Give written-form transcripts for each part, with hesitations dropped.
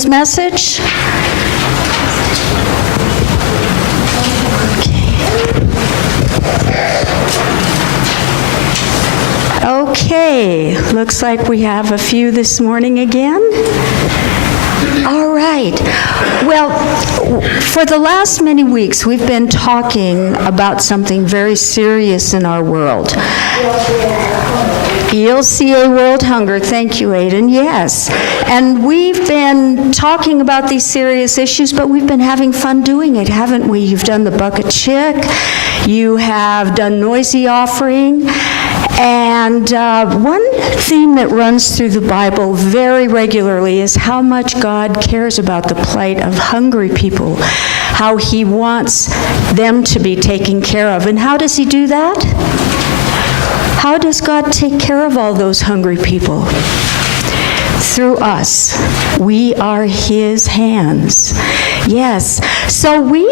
children's message? Okay, looks like we have a few this morning again. All right. Well, for the last many weeks, we've been talking about something very serious in our world. ELCA World Hunger. Thank you, Aiden. Yes. And we've been talking about these serious issues, but we've been having fun doing it, haven't we? You've done the bucket chick. You have done noisy offering. And one theme that runs through the Bible very regularly is how much God cares about the plight of hungry people, how he wants them to be taken care of. And how does he do that? How does God take care of all those hungry people? Through us. We are his hands. Yes. So we,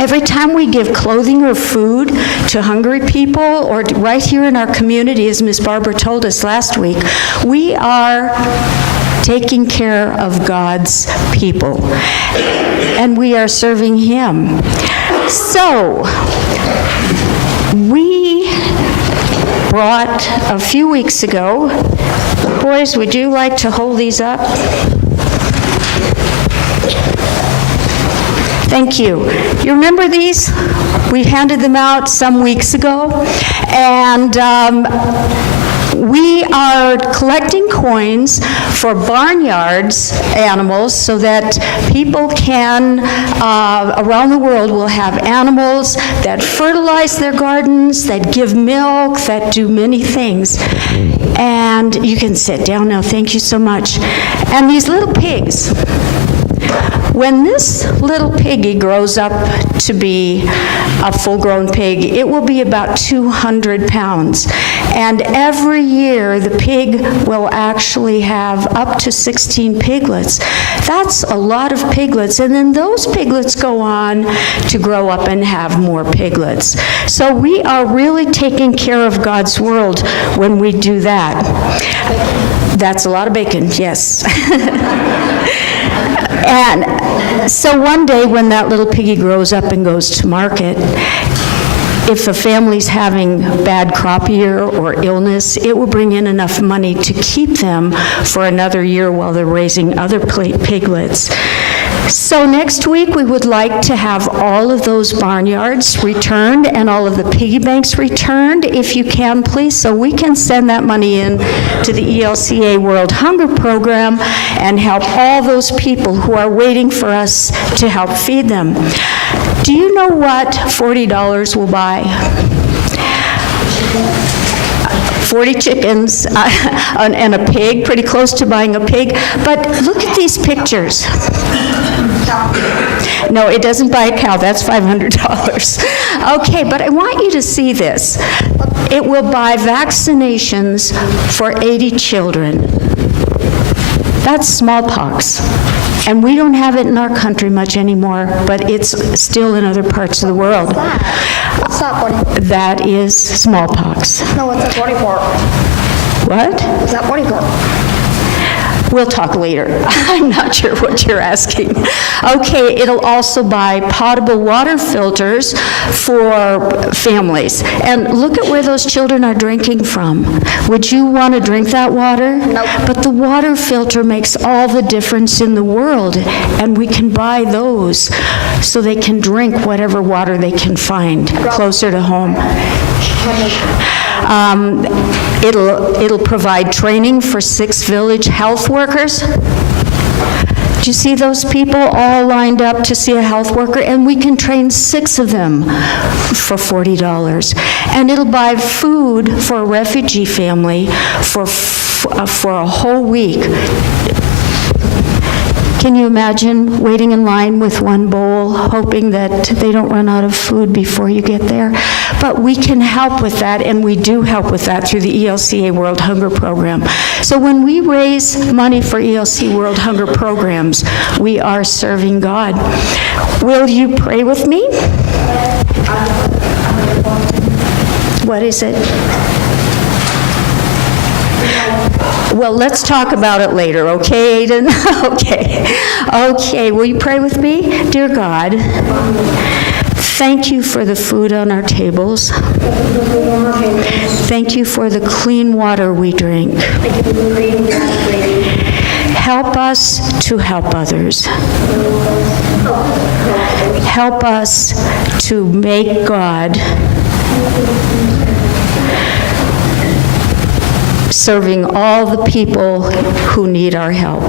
every time we give clothing or food to hungry people, or right here in our community, as Miss Barbara told us last week, we are taking care of God's people. And we are serving him. So, we brought a few weeks ago. Boys, would you like to hold these up? Thank you. You remember these? We handed them out some weeks ago, and we are collecting coins for barnyards animals so that people can, around the world, will have animals that fertilize their gardens, that give milk, that do many things. And you can sit down now. Thank you so much. And these little pigs, when this little piggy grows up to be a full-grown pig, it will be about 200 pounds. And every year, the pig will actually have up to 16 piglets. That's a lot of piglets. And then those piglets go on to grow up and have more piglets. So we are really taking care of God's world when we do that. That's a lot of bacon, yes. And so one day when that little piggy grows up and goes to market, if a family's having bad crop year or illness, it will bring in enough money to keep them for another year while they're raising other piglets. So next week we would like to have all of those barnyards returned and all of the piggy banks returned, if you can, please, so we can send that money in to the ELCA World Hunger Program and help all those people who are waiting for us to help feed them. Do you know what $40 will buy? 40 chickens and a pig, pretty close to buying a pig. But look at these pictures. No, it doesn't buy a cow. That's $500. Okay, but I want you to see this. It will buy vaccinations for 80 children. That's smallpox. And we don't have it in our country much anymore, but it's still in other parts of the world. What's that? That is smallpox. No, what's that body part? What? What's that body part? We'll talk later. I'm not sure what you're asking. Okay, it'll also buy potable water filters for families. And look at where those children are drinking from. Would you want to drink that water? Nope. But the water filter makes all the difference in the world, and we can buy those so they can drink whatever water they can find closer to home. It'll provide training for 6 village health workers. Do you see those people all lined up to see a health worker? And we can train 6 of them for $40. And it'll buy food for a refugee family for a whole week. Can you imagine waiting in line with one bowl, hoping that they don't run out of food before you get there? But we can help with that, and we do help with that through the ELCA World Hunger Program. So when we raise money for ELC World Hunger Programs, we are serving God. Will you pray with me? What is it? Well, let's talk about it later, okay, Aiden? Okay, will you pray with me? Dear God, thank you for the food on our tables. Thank you for the clean water we drink. Help us to help others. Help us to make God serving all the people who need our help.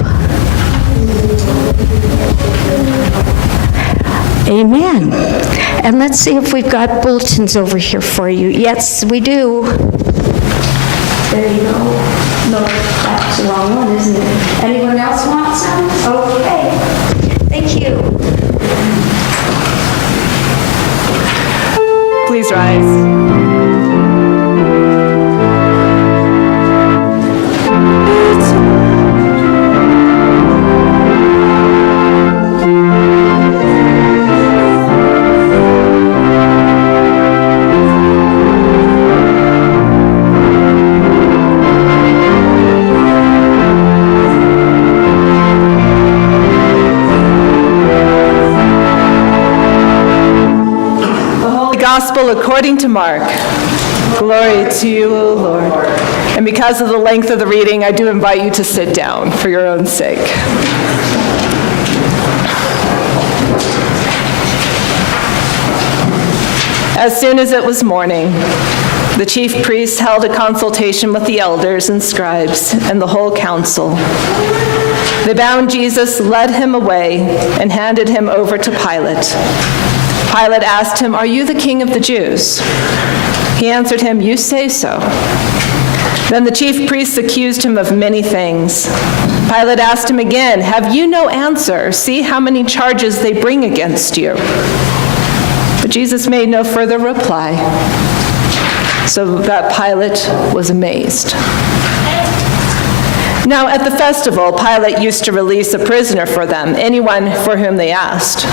Amen. And let's see if we've got bulletins over here for you. Yes, we do. There you go. No, that's the wrong one, isn't it? Anyone else want some? Okay. Thank you. Please rise. Gospel according to Mark. Glory to you, O Lord. And because of the length of the reading, I do invite you to sit down for your own sake. As soon as it was morning, the chief priests held a consultation with the elders and scribes and the whole council. They bound Jesus, led him away, and handed him over to Pilate. Pilate asked him, "Are you the king of the Jews?" He answered him, "You say so." Then the chief priests accused him of many things. Pilate asked him again, "Have you no answer? See how many charges they bring against you." But Jesus made no further reply, so that Pilate was amazed. Now at the festival, Pilate used to release a prisoner for them, anyone for whom they asked.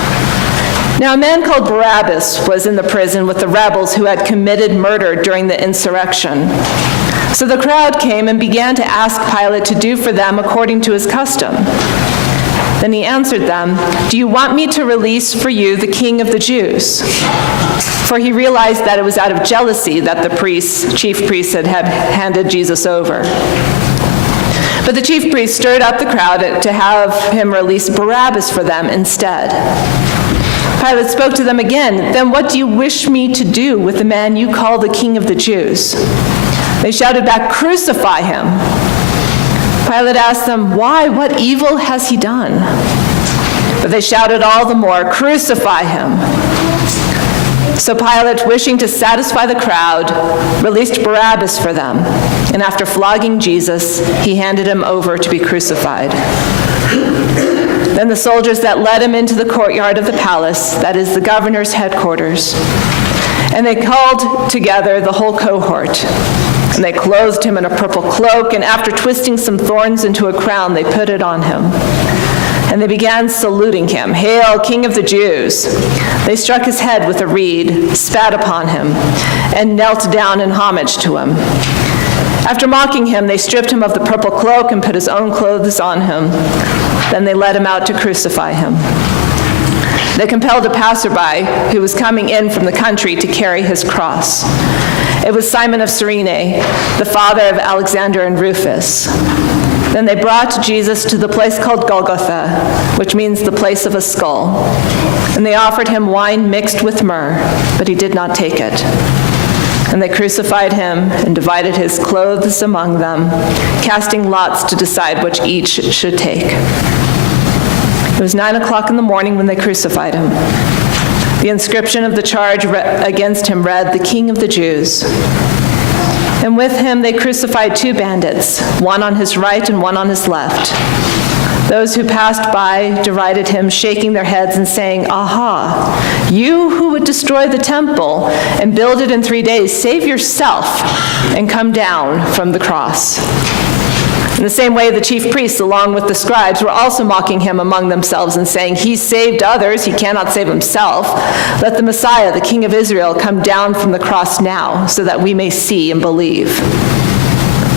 Now a man called Barabbas was in the prison with the rebels who had committed murder during the insurrection. So the crowd came and began to ask Pilate to do for them according to his custom. Then he answered them, "Do you want me to release for you the king of the Jews?" For he realized that it was out of jealousy that the chief priests had handed Jesus over. But the chief priests stirred up the crowd to have him release Barabbas for them instead. Pilate spoke to them again, "Then what do you wish me to do with the man you call the king of the Jews?" They shouted back, "Crucify him." Pilate asked them, "Why? What evil has he done?" But they shouted all the more, "Crucify him." So Pilate, wishing to satisfy the crowd, released Barabbas for them. And after flogging Jesus, he handed him over to be crucified. Then the soldiers that led him into the courtyard of the palace, that is the governor's headquarters, and they called together the whole cohort. And they clothed him in a purple cloak, and after twisting some thorns into a crown, they put it on him. And they began saluting him, "Hail, King of the Jews!" They struck his head with a reed, spat upon him, and knelt down in homage to him. After mocking him, they stripped him of the purple cloak and put his own clothes on him. Then they led him out to crucify him. They compelled a passerby who was coming in from the country to carry his cross. It was Simon of Cyrene, the father of Alexander and Rufus. Then they brought Jesus to the place called Golgotha, which means the place of a skull. And they offered him wine mixed with myrrh, but he did not take it. And they crucified him and divided his clothes among them, casting lots to decide which each should take. It was 9 o'clock in the morning when they crucified him. The inscription of the charge against him read, "The King of the Jews." And with him they crucified two bandits, one on his right and one on his left. Those who passed by derided him, shaking their heads and saying, "Aha, you who would destroy the temple and build it in 3 days, save yourself and come down from the cross." In the same way, the chief priests, along with the scribes, were also mocking him among themselves and saying, "He saved others, he cannot save himself. Let the Messiah, the King of Israel, come down from the cross now, so that we may see and believe."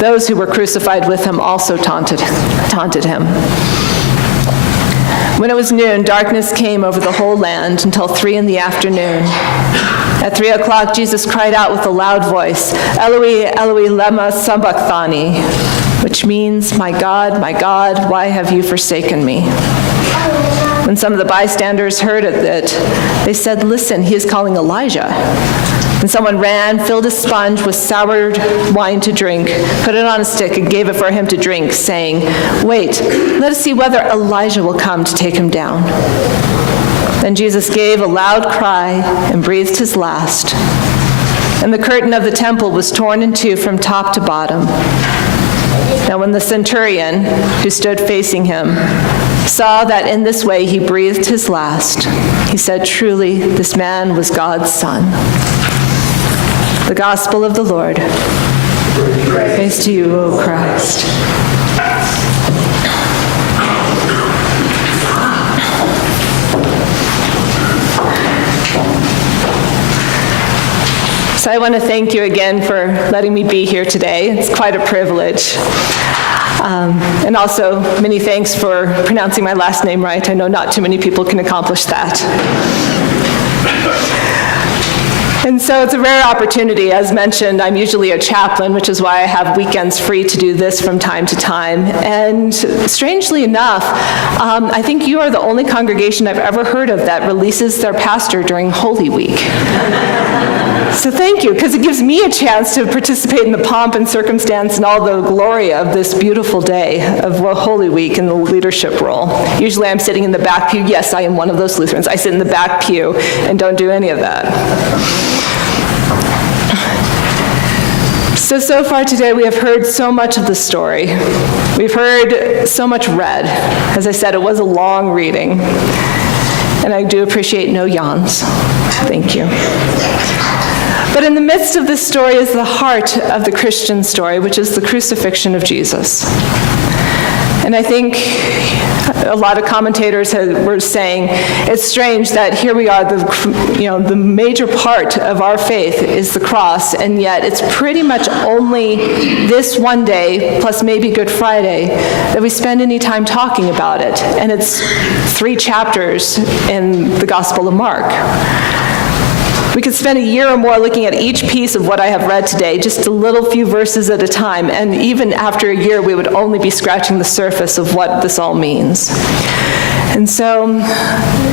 Those who were crucified with him also taunted him. When it was noon, darkness came over the whole land until 3 in the afternoon. At 3 o'clock, Jesus cried out with a loud voice, "Eloi, Eloi, lema sabachthani," which means, my God, why have you forsaken me?" When some of the bystanders heard it, they said, "Listen, he is calling Elijah." And someone ran, filled a sponge with soured wine to drink, put it on a stick, and gave it for him to drink, saying, "Wait, let us see whether Elijah will come to take him down." Then Jesus gave a loud cry and breathed his last. And the curtain of the temple was torn in two from top to bottom. Now when the centurion, who stood facing him, saw that in this way he breathed his last, he said, "Truly, this man was God's Son." The Gospel of the Lord. Praise to you, O Christ. So I want to thank you again for letting me be here today. It's quite a privilege. And also, many thanks for pronouncing my last name right. I know not too many people can accomplish that. And so it's a rare opportunity. As mentioned, I'm usually a chaplain, which is why I have weekends free to do this from time to time. And strangely enough, I think you are the only congregation I've ever heard of that releases their pastor during Holy Week. So thank you, because it gives me a chance to participate in the pomp and circumstance and all the glory of this beautiful day of Holy Week in the leadership role. Usually I'm sitting in the back pew. Yes, I am one of those Lutherans. I sit in the back pew and don't do any of that. So far today we have heard so much of the story. We've heard so much read. As I said, it was a long reading. And I do appreciate no yawns. Thank you. But in the midst of this story is the heart of the Christian story, which is the crucifixion of Jesus. And I think a lot of commentators were saying it's strange that here we are, the major part of our faith is the cross, and yet it's pretty much only this one day, plus maybe Good Friday, that we spend any time talking about it. And it's 3 chapters in the Gospel of Mark. We could spend a year or more looking at each piece of what I have read today, just a little few verses at a time, and even after a year, we would only be scratching the surface of what this all means. And so,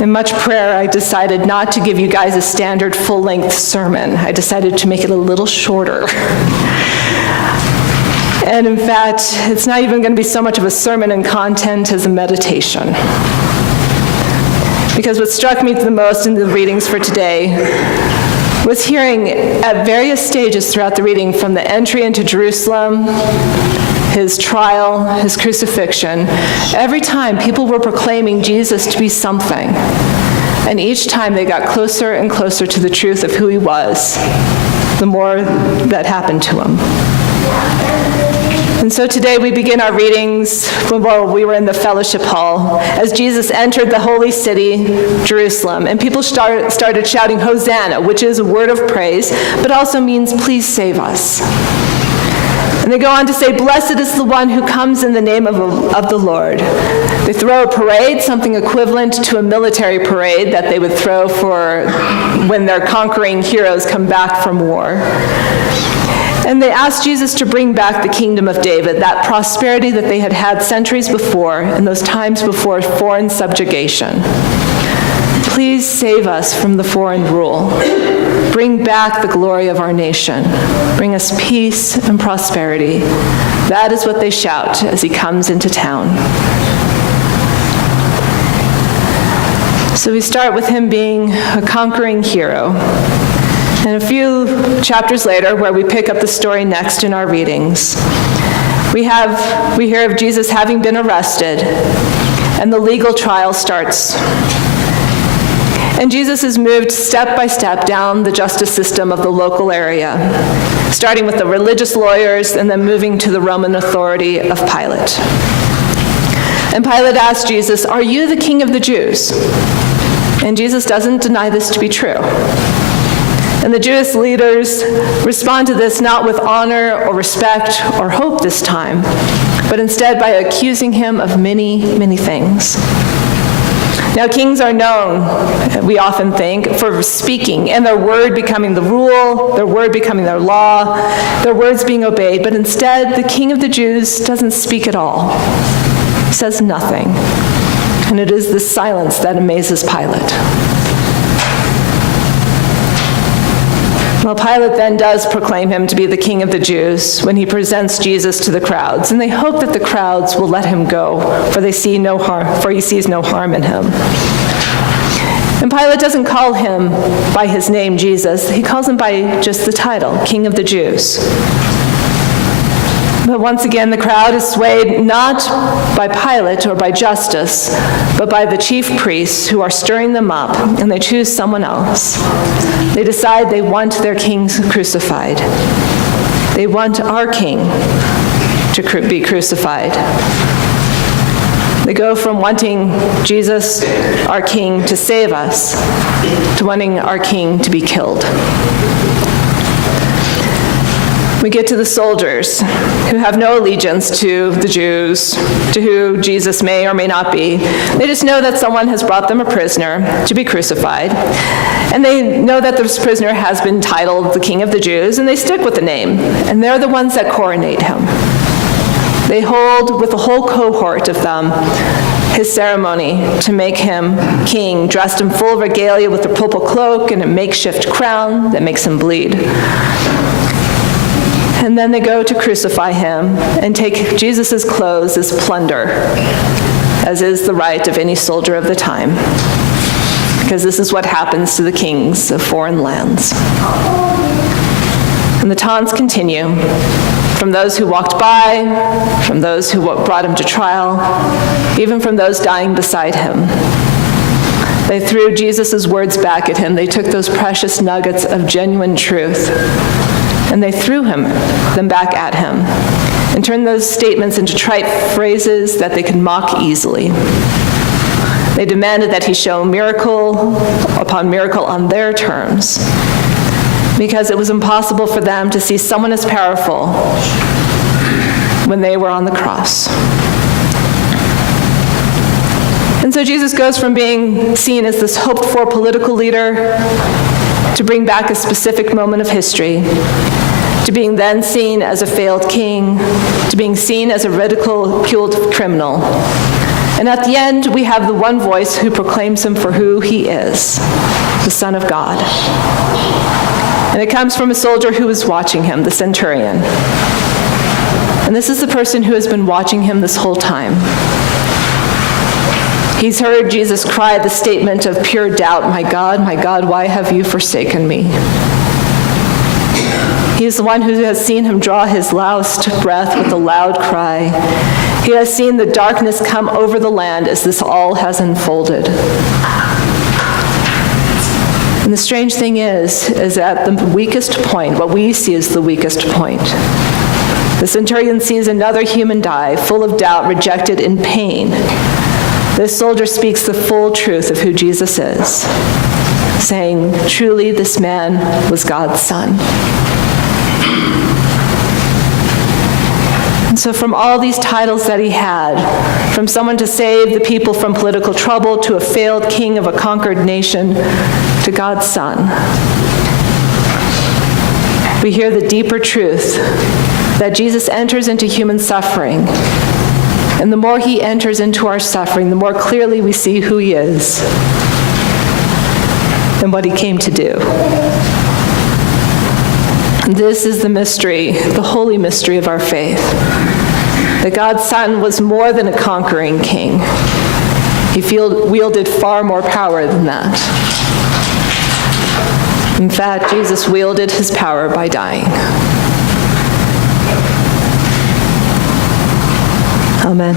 in much prayer, I decided not to give you guys a standard full-length sermon. I decided to make it a little shorter. And in fact, it's not even going to be so much of a sermon in content as a meditation. Because what struck me the most in the readings for today was hearing at various stages throughout the reading, from the entry into Jerusalem, his trial, his crucifixion, every time people were proclaiming Jesus to be something. And each time they got closer and closer to the truth of who he was, the more that happened to him. And so today we begin our readings, we were in the fellowship hall, as Jesus entered the holy city, Jerusalem, and people started shouting, "Hosanna," which is a word of praise, but also means, "Please save us." And they go on to say, "Blessed is the one who comes in the name of the Lord." They throw a parade, something equivalent to a military parade that they would throw for when their conquering heroes come back from war. And they asked Jesus to bring back the kingdom of David, that prosperity that they had had centuries before, in those times before foreign subjugation. Please save us from the foreign rule. Bring back the glory of our nation. Bring us peace and prosperity. That is what they shout as he comes into town. So we start with him being a conquering hero. And a few chapters later, where we pick up the story next in our readings, we hear of Jesus having been arrested, and the legal trial starts. And Jesus is moved step by step down the justice system of the local area, starting with the religious lawyers and then moving to the Roman authority of Pilate. And Pilate asked Jesus, "Are you the king of the Jews?" And Jesus doesn't deny this to be true. And the Jewish leaders respond to this not with honor or respect or hope this time, but instead by accusing him of many, many things. Now, kings are known, we often think, for speaking, and their word becoming the rule, their word becoming their law, their words being obeyed. But instead, the King of the Jews doesn't speak at all. He says nothing. And it is this silence that amazes Pilate. Well, Pilate then does proclaim him to be the King of the Jews when he presents Jesus to the crowds, and they hope that the crowds will let him go, for he sees no harm in him. And Pilate doesn't call him by his name, Jesus. He calls him by just the title, King of the Jews. But once again, the crowd is swayed not by Pilate or by justice, but by the chief priests who are stirring them up, and they choose someone else. They decide they want their king crucified. They want our king to be crucified. They go from wanting Jesus, our king, to save us, to wanting our king to be killed. We get to the soldiers who have no allegiance to the Jews, to who Jesus may or may not be. They just know that someone has brought them a prisoner to be crucified. And they know that this prisoner has been titled the King of the Jews, and they stick with the name. And they're the ones that coronate him. They hold, with a whole cohort of them, his ceremony to make him king, dressed in full regalia with a purple cloak and a makeshift crown that makes him bleed. And then they go to crucify him and take Jesus' clothes as plunder, as is the right of any soldier of the time, because this is what happens to the kings of foreign lands. And the taunts continue from those who walked by, from those who brought him to trial, even from those dying beside him. They threw Jesus' words back at him. They took those precious nuggets of genuine truth, and they threw them back at him and turned those statements into trite phrases that they could mock easily. They demanded that he show miracle upon miracle on their terms, because it was impossible for them to see someone as powerful when they were on the cross. And so Jesus goes from being seen as this hoped-for political leader to bring back a specific moment of history, to being then seen as a failed king, to being seen as a ridiculed criminal. And at the end, we have the one voice who proclaims him for who he is, the Son of God. And it comes from a soldier who was watching him, the centurion. And this is the person who has been watching him this whole time. He's heard Jesus cry the statement of pure doubt, my God, why have you forsaken me?" He is the one who has seen him draw his last breath with a loud cry. He has seen the darkness come over the land as this all has unfolded. And the strange thing is at the weakest point, what we see is the weakest point. The centurion sees another human die, full of doubt, rejected in pain. This soldier speaks the full truth of who Jesus is, saying, truly, this man was God's son. And so from all these titles that he had, from someone to save the people from political trouble, to a failed king of a conquered nation, to God's son, we hear the deeper truth that Jesus enters into human suffering. And the more he enters into our suffering, the more clearly we see who he is and what he came to do. And this is the mystery, the holy mystery of our faith, that God's Son was more than a conquering king. He wielded far more power than that. In fact, Jesus wielded his power by dying. Amen.